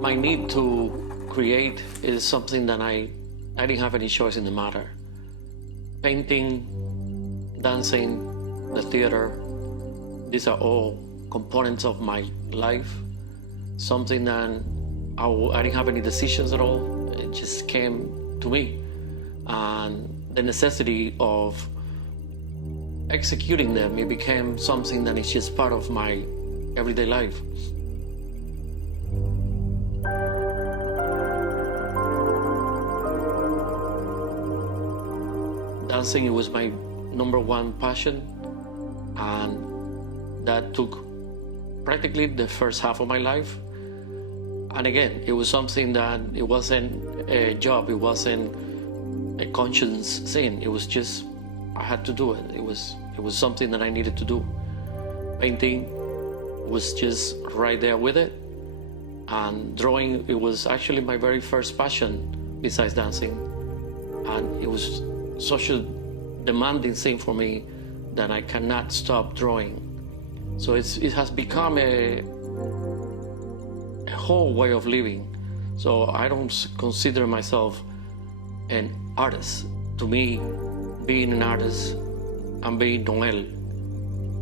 My need to create is something that I didn't have any choice in the matter. Painting, dancing, the theater, these are all components of my life. Something that I didn't have any decisions at all. It just came to me. And the necessity of executing them, it became something that is just part of my everyday life. Dancing, it was my number one passion, and that took practically the first half of my life. And again, it was something that it wasn't a job, it wasn't a conscious thing. It was just, I had to do it. It was something that I needed to do. Painting was just right there with it. And drawing, it was actually my very first passion besides dancing. And it was such a demanding thing for me that I cannot stop drawing. So it has become a whole way of living. So I don't consider myself an artist. To me, being an artist and being Noel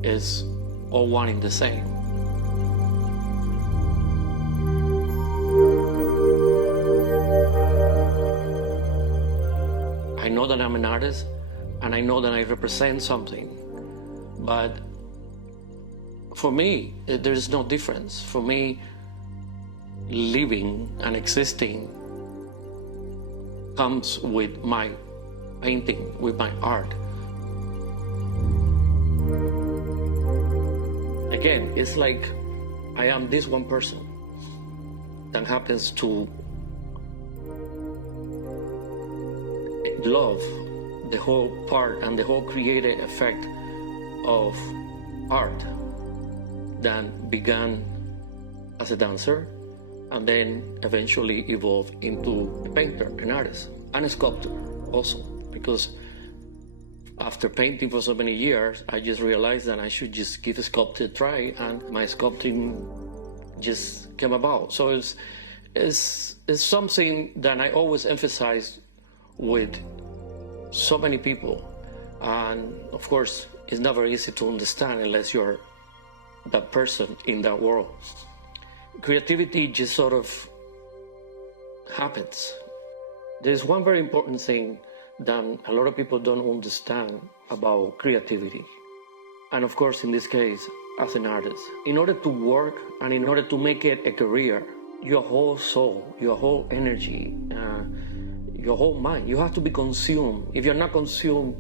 is all one in the same. I know that I'm an artist and I know that I represent something, but for me, there is no difference. For me, living and existing comes with my painting, with my art. Again, it's like I am this one person that happens to love the whole part and the whole creative effect of art that began as a dancer and then eventually evolved into a painter, an artist, and a sculptor also. Because after painting for so many years, I just realized that I should just give a sculpture a try, and my sculpting just came about. So it's something that I always emphasize with so many people. And of course, it's never easy to understand unless you're that person in that world. Creativity just sort of happens. There's one very important thing that a lot of people don't understand about creativity. And of course, in this case, as an artist, in order to work and in order to make it a career, your whole soul, your whole energy, your whole mind, you have to be consumed. If you're not consumed,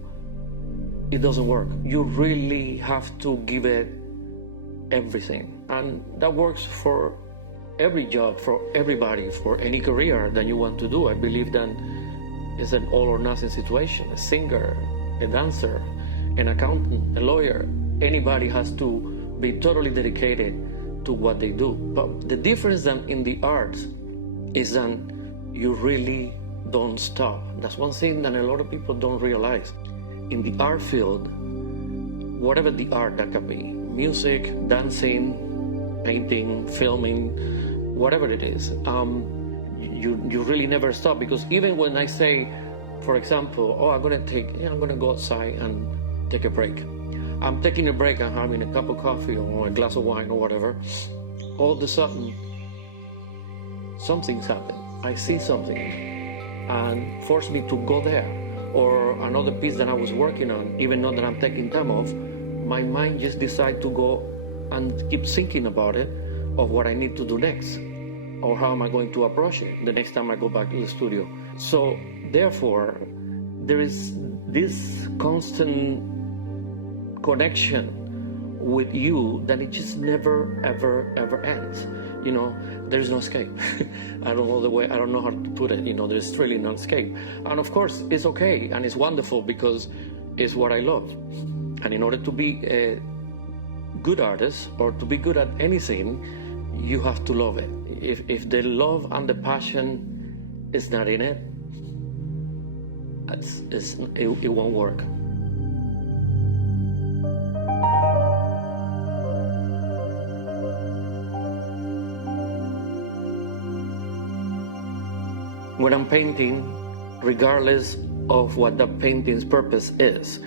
it doesn't work. You really have to give it everything. And that works for every job, for everybody, for any career that you want to do. I believe that it's an all or nothing situation. A singer, a dancer, an accountant, a lawyer, anybody has to be totally dedicated to what they do. But the difference then in the arts is that you really don't stop. That's one thing that a lot of people don't realize. In the art field, whatever the art that can be, music, dancing, painting, filming, whatever it is, you really never stop. Because even when I say, for example, I'm gonna go outside and take a break. I'm taking a break and having a cup of coffee or a glass of wine or whatever. All of a sudden, something's happened. I see something and force me to go there. Or another piece that I was working on, even though that I'm taking time off, my mind just decides to go and keep thinking about it, of what I need to do next, or how am I going to approach it the next time I go back to the studio. So therefore, there is this constant connection with you that it just never, ever, ever ends. You know, there's no escape. I don't know how to put it. You know, there's really no escape. And of course, it's okay and it's wonderful because it's what I love. And in order to be a good artist or to be good at anything, you have to love it. If the love and the passion is not in it, it won't work. when I'm painting, regardless of what the painting's purpose is.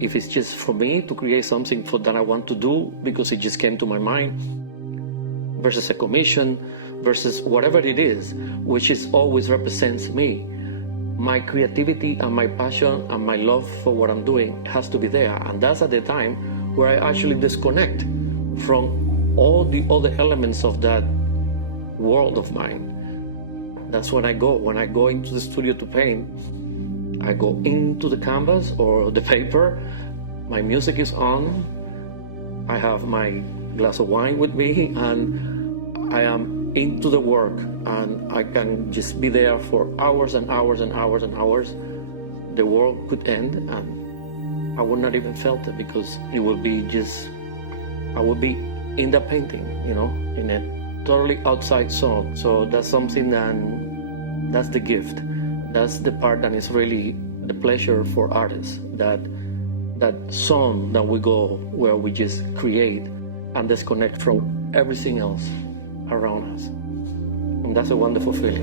If it's just for me to create something that I want to do because it just came to my mind, versus a commission, versus whatever it is, which is always represents me. My creativity and my passion and my love for what I'm doing has to be there. And that's at the time where I actually disconnect from all the other elements of that world of mine. That's when I go into the studio to paint. I go into the canvas or the paper, my music is on, I have my glass of wine with me, and I am into the work, and I can just be there for hours and hours and hours and hours. The world could end and I would not even felt it, because it would be just, I would be in the painting, in a totally outside zone. So that's something that's the gift. That's the part that is really the pleasure for artists, that zone that we go where we just create and disconnect from everything else around us. And that's a wonderful feeling.